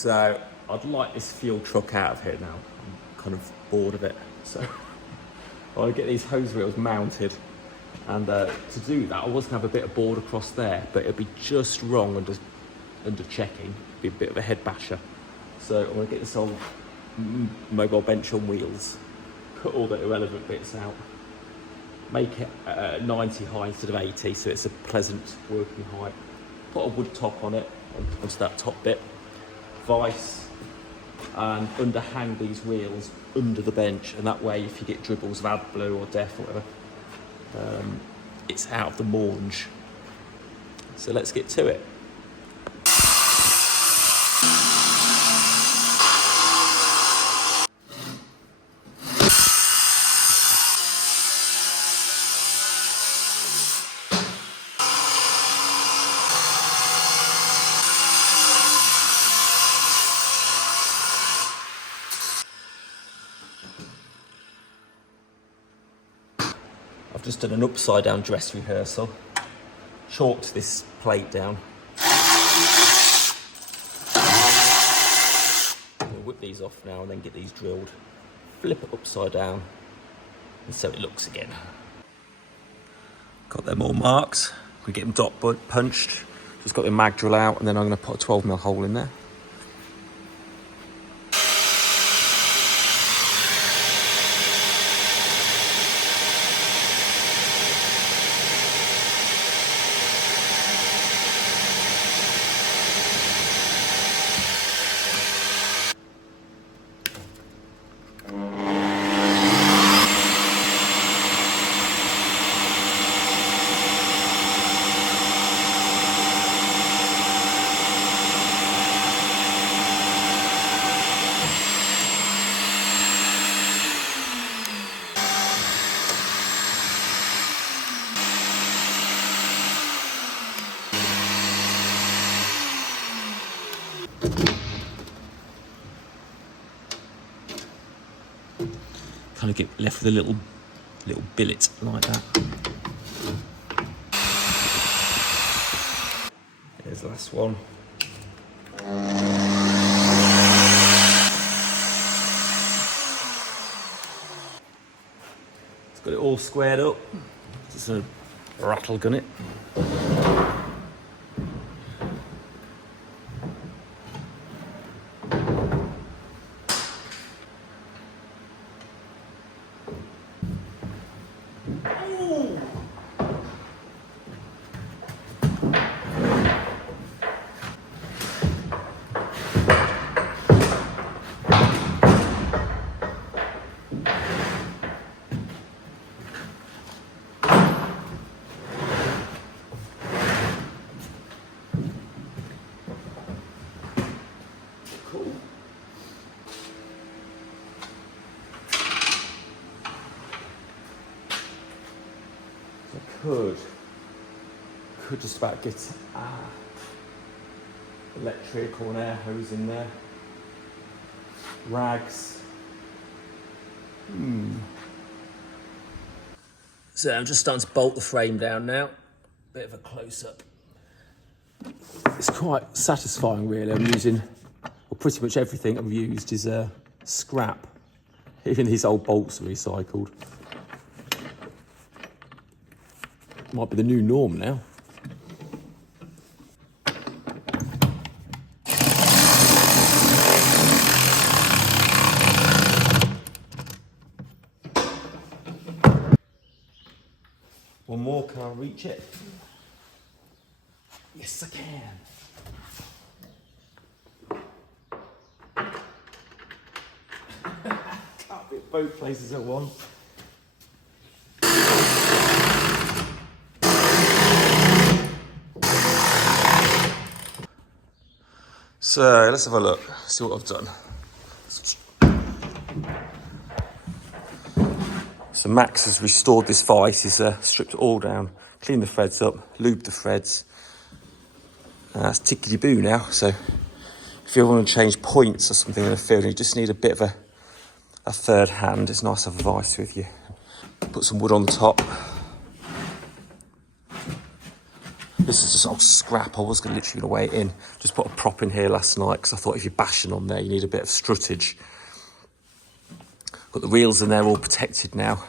So I'd like this fuel truck out of here now. I'm kind of bored of it. So I want to get these hose reels mounted. And to do that, I was going to have a bit of board across there, but it'd be just wrong under checking. It'd be a bit of a head basher. So I'm going to get this old mobile bench on wheels, cut all the irrelevant bits out, make it 90 high instead of 80, so it's a pleasant working height. Put a wood top on it, onto that top bit, vice, and underhang these wheels under the bench, and that way if you get dribbles of AdBlue or DEF or whatever, it's out of the mange. So let's get to it. I've just done an upside down dress rehearsal, chalked this plate down. I'll whip these off now and then get these drilled, flip it upside down, and so it looks again. Got them all marked, we get them dot punched, just got the mag drill out, and then I'm going to put a 12mm hole in there. Kind of get left with a little billet like that. Here's the last one. It's got it all squared up. Just a rattle gun it. Cool. So I could just about get electric or an air hose in there. Rags. So I'm just starting to bolt the frame down now. Bit of a close-up. It's quite satisfying really. I'm using, well, pretty much everything I've used is scrap. Even these old bolts are recycled. Might be the new norm now. One more, can I reach it? Yes, I can. Can't be at both places at once. So let's have a look, see what I've done. So Max has restored this vise, he's stripped it all down, cleaned the threads up, lubed the threads. That's tickety-boo now, so if you want to change points or something in the field and you just need a bit of a third hand, it's nice to have a vise with you. Put some wood on the top. This is just old scrap. I was literally going to weigh it in. Just put a prop in here last night because I thought if you're bashing on there, you need a bit of struttage. Got the reels in there all protected now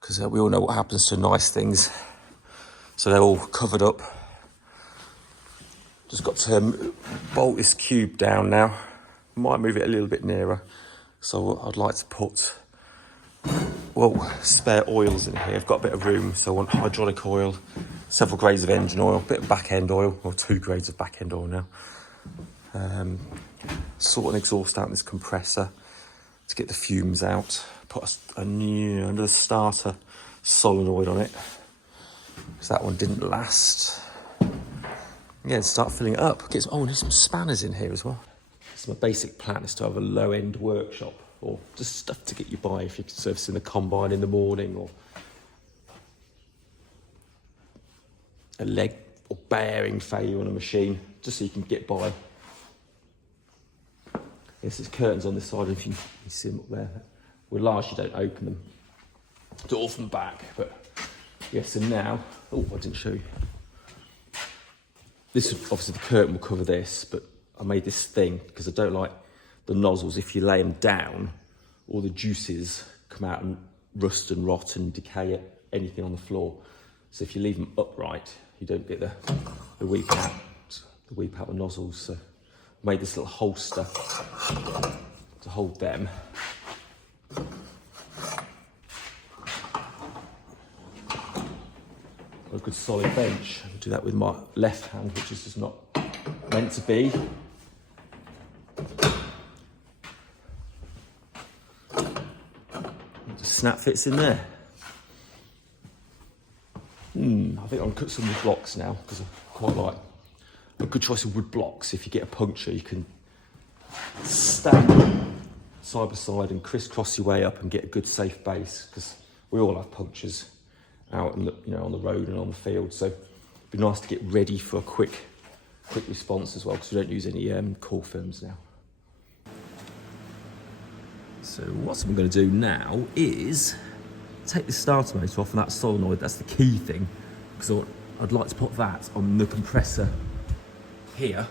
because we all know what happens to nice things. So they're all covered up. Just got to bolt this cube down now. Might move it a little bit nearer. So I'd like to put, well, spare oils in here. I've got a bit of room, so I want hydraulic oil, several grades of engine oil, a bit of back end oil, or 2 grades of back end oil now. Sort an exhaust out in this compressor to get the fumes out. Put a new, under the starter, solenoid on it, because that one didn't last. Yeah, and start filling it up. Oh, and there's some spanners in here as well. So my basic plan is to have a low-end workshop, or just stuff to get you by if you're servicing the combine in the morning, or a leg or bearing failure on a machine, just so you can get by. Yes, there's curtains on this side, if you see them up there. We largely don't open them. Door from the back, but yes, and now, oh, I didn't show you. This, obviously the curtain will cover this, but I made this thing because I don't like the nozzles. If you lay them down, all the juices come out and rust and rot and decay anything on the floor. So if you leave them upright, you don't get the weep out the nozzles. So I made this little holster to hold them. A good solid bench. I'll do that with my left hand, which is just not meant to be. The snap fits in there. I think I'm going to cut some wood blocks now because I quite like a good choice of wood blocks. If you get a puncture, you can stack side by side and crisscross your way up and get a good safe base, because we all have punctures out in the, on the road and on the field. So it'd be nice to get ready for a quick response as well, because we don't use any core films now. So what I'm going to do now is take the starter motor off and that solenoid. That's the key thing, because I'd like to put that on the compressor here,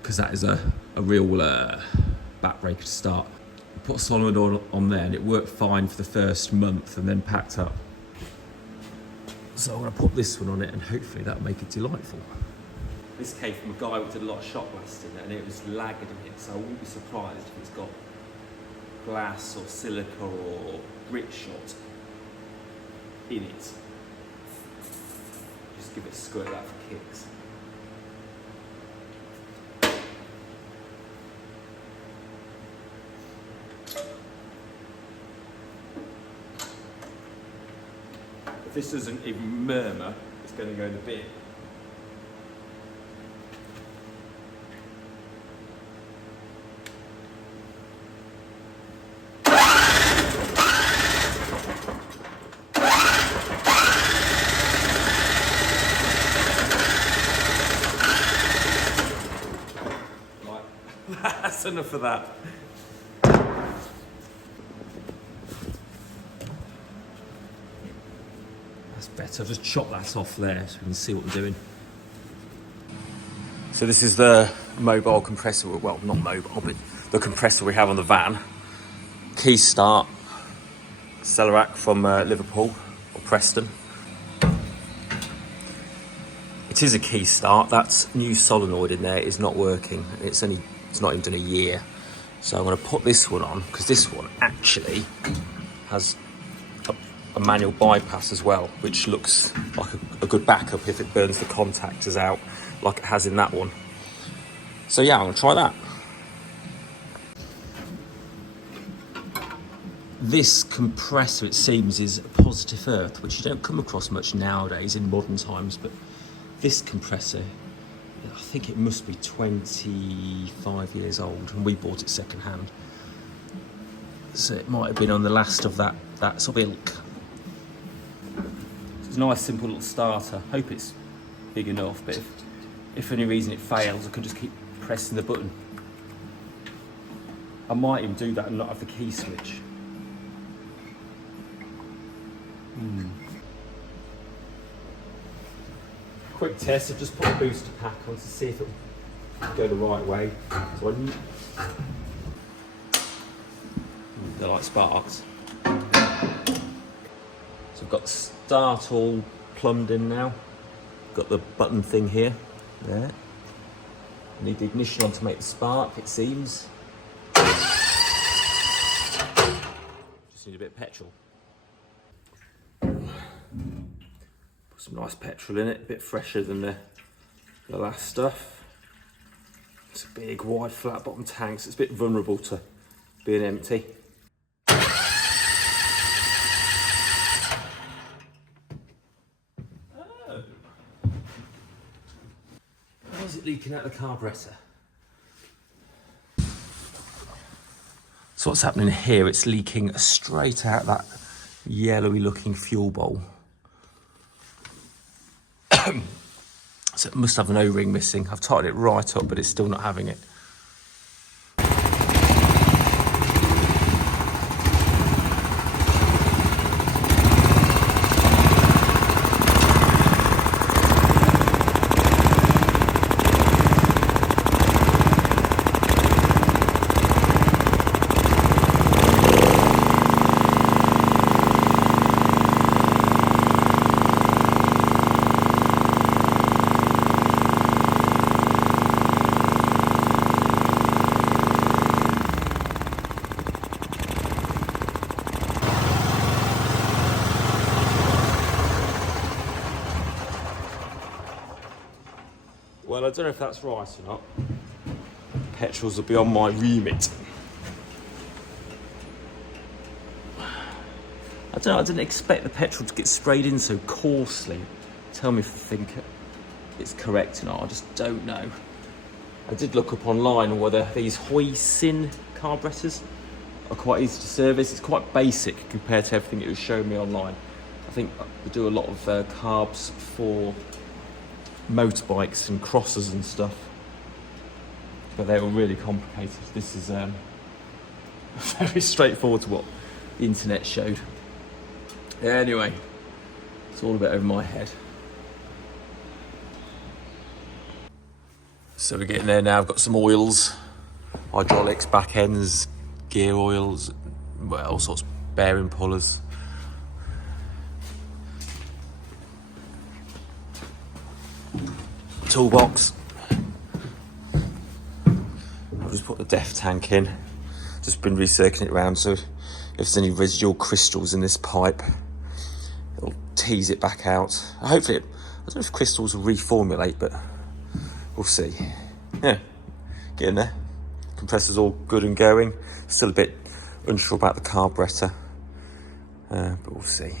because that is a real backbreaker to start. Put a solenoid on there and it worked fine for the first month and then packed up. So I'm going to put this one on it and hopefully that'll make it delightful. This came from a guy who did a lot of shot blasting and it was lagging in it, so I wouldn't be surprised if it's got glass or silica or grit shot in it. Just give it a squirt of that for kicks. If this doesn't even murmur, it's going to go in the bin. That's enough of that. That's better. I've just chopped that off there so we can see what we're doing. So this is the mobile compressor, well, not mobile, but the compressor we have on the van. Key start, Celerac from Liverpool or Preston. It is a key start. That new solenoid in there is not working. It's not even done a year. So I'm going to put this one on, because this one actually has a manual bypass as well, which looks like a good backup if it burns the contactors out like it has in that one. So yeah, I'm going to try that. This compressor, it seems, is positive earth, which you don't come across much nowadays in modern times, but this compressor, I think it must be 25 years old, and we bought it second hand. So it might have been on the last of that sort of ilk. It's a nice simple little starter. Hope it's big enough, but if for any reason it fails, I can just keep pressing the button. I might even do that and not have the key switch. quick test. I've just put a booster pack on to see if it will go the right way. So they're like sparks. So I've got the start all plumbed in now. Got the button thing here. There. I need the ignition on to make the spark, it seems. Just need a bit of petrol. Put some nice petrol in it, a bit fresher than the last stuff. It's a big, wide, flat bottom tank, so it's a bit vulnerable to being empty. Oh. Why is it leaking out the carburetor? So what's happening here, it's leaking straight out that yellowy looking fuel bowl. So it must have an O-ring missing. I've tightened it right up, but it's still not having it. Well, I don't know if that's right or not. Petrols are beyond my remit. I don't know, I didn't expect the petrol to get sprayed in so coarsely. Tell me if you think it's correct or not, I just don't know. I did look up online whether these Hoisin carburetors are quite easy to service. It's quite basic compared to everything it was showing me online. I think they do a lot of carbs for motorbikes and crossers and stuff, but they were really complicated. This is very straightforward to what the internet showed. Anyway, it's all a bit over my head. So we're getting there now. I've got some oils, hydraulics, back ends, gear oils, well, all sorts of bearing pullers. Toolbox. I've just put the DEF tank in. Just been recirculating it around, so if there's any residual crystals in this pipe, it'll tease it back out. Hopefully, I don't know if crystals will reformulate, but we'll see. Yeah, getting there. Compressor's all good and going. Still a bit unsure about the carburetor, but we'll see.